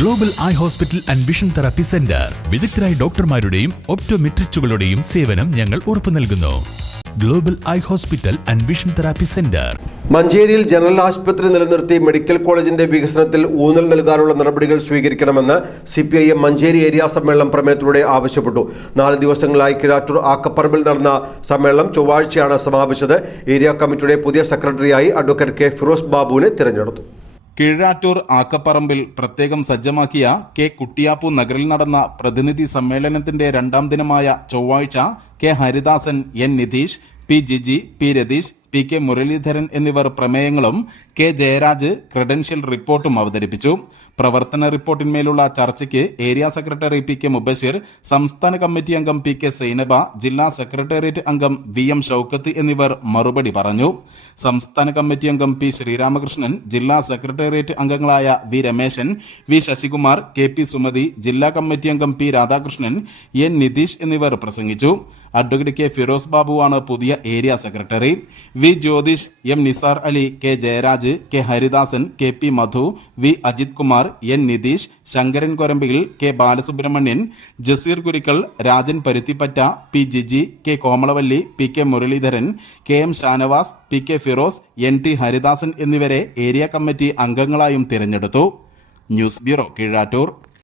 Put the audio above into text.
Global eye hospital and vision therapy centre വിദഗ്ധരായ ഡോക്ടർമാരുടെയും ഒപ്റ്റോമെട്രിസ്റ്റുകളുടെയും സേവനം ഞങ്ങൾ ഉറപ്പു നൽകുന്നു. Global eye hospital and vision therapy centre. മഞ്ചേരിയിൽ ജനറൽ ആശുപത്രി നിലനിർത്തി മെഡിക്കൽ കോളേജിന്റെ വികസനത്തിൽ ഊന്നൽ നൽകാനുള്ള നടപടികൾ സ്വീകരിക്കണമെന്ന് CPIM മഞ്ചേരി ഏരിയ സമ്മേളനം പ്രമേയത്തിലൂടെ ആവശ്യപ്പെട്ടു. 4 ദിവസങ്ങളായി കിഴാറ്റൂർ ആക്കപ്പറമ്പിൽ നടന്ന സമ്മേളനം ചൊവ്വാഴ്ചയാണ് സമാപിച്ചത്. ഏരിയ കമ്മിറ്റിയുടെ പുതിയ സെക്രട്ടറിയായി അഡ്വക്കേറ്റ് K. ഫിറോസ് ബാബുവിനെ തിരഞ്ഞെടുത്തു. കീഴാറ്റൂർ ആക്കപ്പറമ്പിൽ പ്രത്യേകം സജ്ജമാക്കിയ K. കുട്ടിയാപ്പു നഗറിൽ നടന്ന പ്രതിനിധി സമ്മേളനത്തിന്റെ 2ാം ദിനമായ ചൊവ്വാഴ്ച K. Haridasan, N. Nitish, P. Jiji, P. Ratheesh, P. K. Muraleedharan എന്നിവർ പ്രമേയങ്ങളും K. ജയരാജ് ക്രെഡൻഷ്യൽ റിപ്പോർട്ടും അവതരിപ്പിച്ചു. പ്രവർത്തന റിപ്പോർട്ടിന്മേലുള്ള ചർച്ചയ്ക്ക് area secretary P. K. Mubashir, സംസ്ഥാന കമ്മിറ്റി അംഗം P. K. സൈനബ, ജില്ലാ സെക്രട്ടേറിയറ്റ് അംഗം VM ഷൌക്കത്ത് എന്നിവർ മറുപടി പറഞ്ഞു. സംസ്ഥാന കമ്മിറ്റി അംഗം P. ശ്രീരാമകൃഷ്ണൻ, ജില്ലാ സെക്രട്ടേറിയറ്റ് അംഗങ്ങളായ V. Rameshan, V. Sasikumar, K. P. Sumathi, ജില്ലാ കമ്മിറ്റി അംഗം P. രാധാകൃഷ്ണൻ, N. നിതീഷ് എന്നിവർ പ്രസംഗിച്ചു. Advocate K. ഫിറോസ് ബാബുവാണ് പുതിയ area secretary. V. Jyothish, M. Nisar Ali, K. Jayaraj, K. Haridasan, K. P. Madhu, V. Ajith Kumar, N. Nitheesh, Sankaran Korambiyil, K. Balasubramanian, Jaseer Kurikkal, Rajan Paruthippatta, P. Jiji, K. Komalavalli, P. K. Muraleedharan, K. M. Shanavas, P. K. Firoz, N. T. Haridasan എന്നിവരെ area committee അംഗങ്ങളായും തിരഞ്ഞെടുത്തു. News bureau, Keezhattoor.